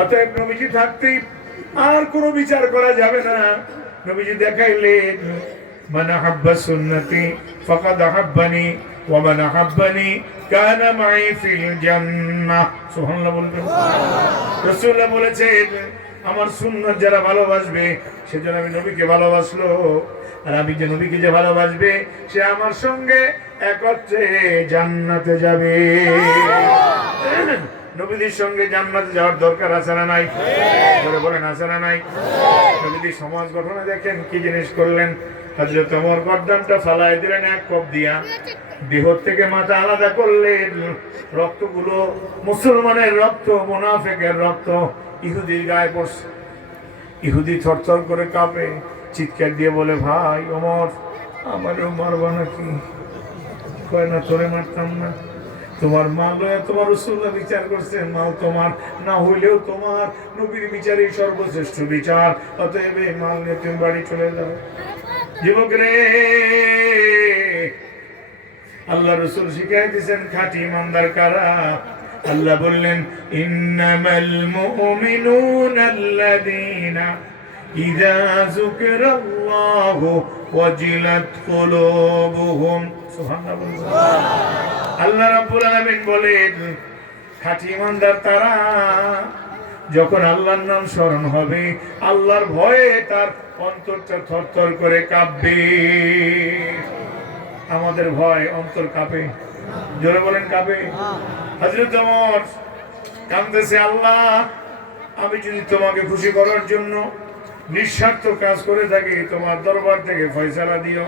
অতএব নবীজি থাকতেই আর কোনো বিচার করা যাবে না। নবীজি দেখাইলেন মান আহাব্বা সুন্নতি ফাকাদ আহাব্বানি ওয়া মান আহাব্বানি কানা মাই ফিল জান্নাহ। সুবহানাল্লাহ বলবেন। রাসূলুল্লাহ বলেছেন আমার সুন্নাত যারা ভালোবাসবে সেজন্য আমি নবীকে ভালোবাসলো, আর আমি যে নবীকে যে ভালোবাসবে সে আমার সঙ্গে একত্রে জান্নাতে যাবে। নবীদের সঙ্গে জান্নাতে যাওয়ার দরকার আছে না নাই? বলেন আছে না নাই? নবীদের সমাজ গঠনে দেখেন কি জিনিস করলেন। হযরত ওমর গর্দানটা ফালায় দিলেন এক কোপ দিয়া, দেহ থেকে মাথা আলাদা করলেন। রক্তগুলো মুসলমানের রক্ত, মুনাফিকের রক্ত ইহুদির গায়ে পড়ছে। ইহুদি থরথর করে কাঁপে, চিৎকার দিয়ে বলে ভাই ওমর আমারও মারবা নাকি? কয় না তোরে মারতাম না, তোমার মা লয়া তোমার রাসূলুল্লাহ বিচার করছেন, মাও তোমার না হইলেও তোমার নবীর বিচারই সর্বশ্রেষ্ঠ বিচার। অতএব এই মাল নিয়ে তুমি বাড়ি চলে যাও। যুবক রে, আল্লাহ রাসূল শিখাই দিয়েছেন খাঁটি ইমানদার কারা। আল্লাহ বললেন ইন্নামাল মুমিনুনা আল্লাযীনা ইযা যুকিরাল্লাহু ওয়াজিলাত কুলুবুহুম। সুবহানাল্লাহ। আল্লাহ রাব্বুল আলামিন বলেন খাঁটি ইমানদার তারা যখন আল্লাহর নাম স্মরণ হবে আল্লাহর ভয়ে তার অন্তরটা থরথর করে কাঁপবে। আমাদের ভয় অন্তর কাঁপে, জোরে বলেন কাঁপে। হযরত ওমর কাঁদতেছে, আল্লাহ আমি যদি তোমাকে খুশি করার জন্য নিঃস্বার্থ কাজ করে থাকি তোমার দরবার থেকে ফয়সালা দিও,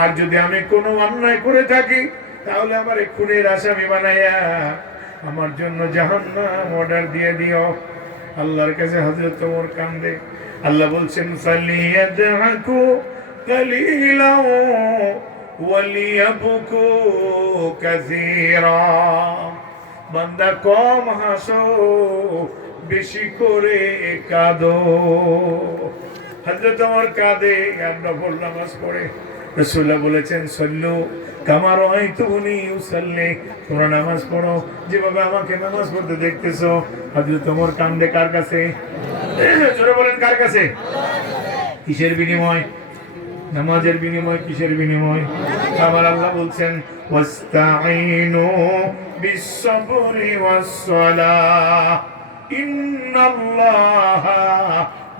আর যদি আমি কোনো অন্যায় করে থাকি তাহলে আমার খুনের আসামি বানাইয়া আমার জন্য জাহান্নাম অর্ডার দিয়ে দিও। আল্লাহর কাছে হযরত ওমর কান্দে। আল্লাহ বলছেন ফালিয়াদহাকু কালিলাও ওয়ালিয়াবকু কাসীরা। বান্দা কম হাসো বেশি করে কাঁদো। হযরত ওমর কাঁদে আর নফল নামাজ পড়ে। রাসূলুল্লাহ বলেছেন সল্লু কামা রাআইতুনি উসাল্লি, তোমরা নামাজ পড়ো যেভাবে আমাকে নামাজ পড়তে দেখতেছো। হযরত ওমর কান্দে কার কাছে? জোরে বলেন কার কাছে? কিসের বিনিময়? নামাজের বিনিময়। কিসের বিনিময়? আমার আল্লাহ বলছেন ওয়াস্তাঈনু বিস-সাবরি ওয়াস-সালাহ ইন্নাল্লাহা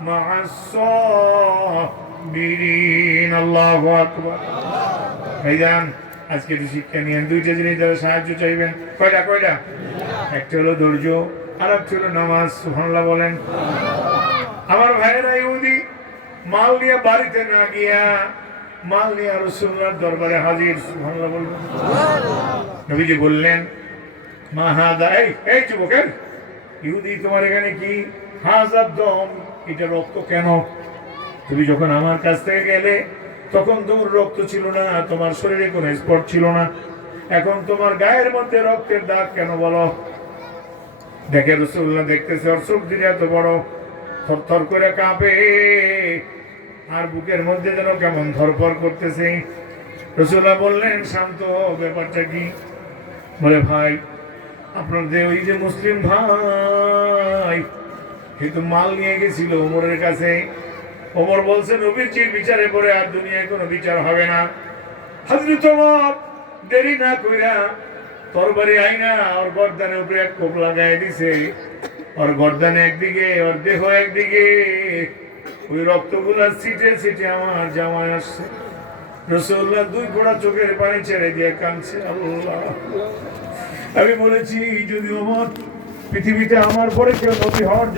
মা'আস-সাবিরিন। আল্লাহু আকবার। ভাইজান আজকে একটু শিক্ষা নিয়েন। দুইটা জিনিস যারা সাহায্য চাইবেন, কয়টা? একটা হলো ধৈর্য, আর একটা হলো নামাজ। সুবহানাল্লাহ বলেন। আমার ভাইয়েরা ইহুদি মাল নিয়ে বাড়িতে না গিয়া মাল নিয়ে রাসূলুল্লাহর দরবারে হাজির। সুবহানাল্লাহ বলবেন। নবীজি বললেন মা হাদা, এই যুবকের ইহুদি তোমার এখানে কি? হাযা দম, এটা রক্ত কেন? তুমি যখন আমার কাছ থেকে গেলে তখন তোমার রক্ত ছিল না, তোমার শরীরে কোনো স্পট ছিল না, এখন তোমার গায়ের মধ্যে রক্তের দাগ কেন বলো? দেখে রাসূলুল্লাহ দেখতেছে ওর চোখ দিয়ে এত বড়, থরথর করে কাঁপে আর বুকের মধ্যে যেন কেমন ধরফর করতেছে। রাসূলুল্লাহ বললেন শান্ত, ব্যাপারটা কি? বলে ভাই আপনাদের ওই যে মুসলিম ভাই কিন্তু মাল নিয়ে গেছিল ওমরের কাছে। ওমর বলছে নবীর বিচারে পরে আর দুনিয়ায় কোনো বিচার হবে না। হযরত ওমর দেরি না কইরা তরবারি আইনা ওর গর্দানের উপরে এক কোপ লাগাই দিছে। ওর গর্দানে একদিকে, ওর দেহ একদিকে, ওই রক্তগুলা ছিটে ছিটে আমার জামায় আসছে। রাসূলুল্লাহ দুই ফোঁটা চোখের পানি ছেড়ে দিয়ে কাঁদছে। আল্লাহ, আমি বলেছি যদি ওমর পৃথিবীতে আমার পরে কেউ নবী হওয়ার